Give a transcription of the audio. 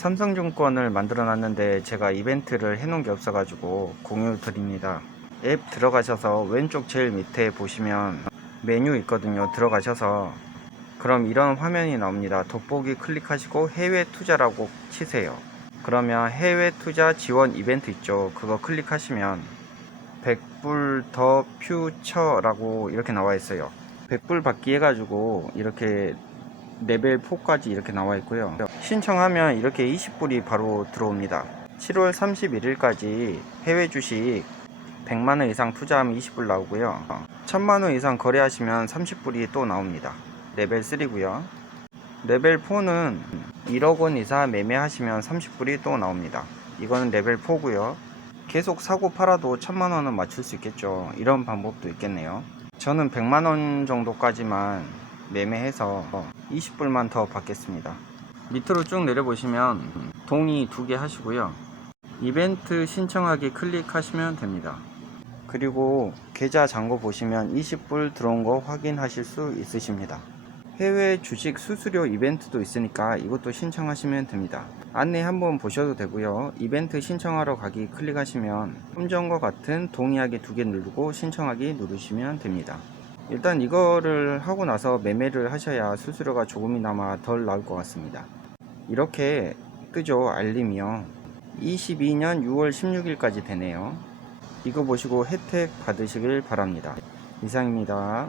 삼성증권을 만들어 놨는데 제가 이벤트를 해 놓은 게 없어 가지고 공유 드립니다. 앱 들어가셔서 왼쪽 제일 밑에 보시면 메뉴 있거든요. 들어가셔서 그럼 이런 화면이 나옵니다. 돋보기 클릭하시고 해외 투자라고 치세요. 그러면 해외 투자 지원 이벤트 있죠. 그거 클릭하시면 100불 더 퓨처라고 이렇게 나와 있어요. 100불 받기 해가지고 이렇게 레벨 4까지 이렇게 나와 있고요. 신청하면 이렇게 20불이 바로 들어옵니다. 7월 31일까지 해외 주식 100만원 이상 투자하면 20불 나오고요. 1000만원 이상 거래하시면 30불이 또 나옵니다. 레벨 3고요. 레벨 4는 1억 원 이상 매매하시면 30불이 또 나옵니다. 이거는 레벨 4고요. 계속 사고 팔아도 1000만 원은 맞출 수 있겠죠. 이런 방법도 있겠네요. 저는 100만 원 정도까지만 매매해서 20불만 더 받겠습니다. 밑으로 쭉 내려보시면 동의 두 개 하시고요. 이벤트 신청하기 클릭하시면 됩니다. 그리고 계좌 잔고 보시면 20불 들어온 거 확인하실 수 있으십니다. 해외 주식 수수료 이벤트도 있으니까 이것도 신청하시면 됩니다. 안내 한번 보셔도 되고요. 이벤트 신청하러 가기 클릭하시면 함정과 같은 동의하기 두 개 누르고 신청하기 누르시면 됩니다. 일단 이거를 하고 나서 매매를 하셔야 수수료가 조금이나마 덜 나올 것 같습니다. 이렇게 뜨죠 알림이요. 22년 6월 16일까지 되네요. 이거 보시고 혜택 받으시길 바랍니다. 이상입니다.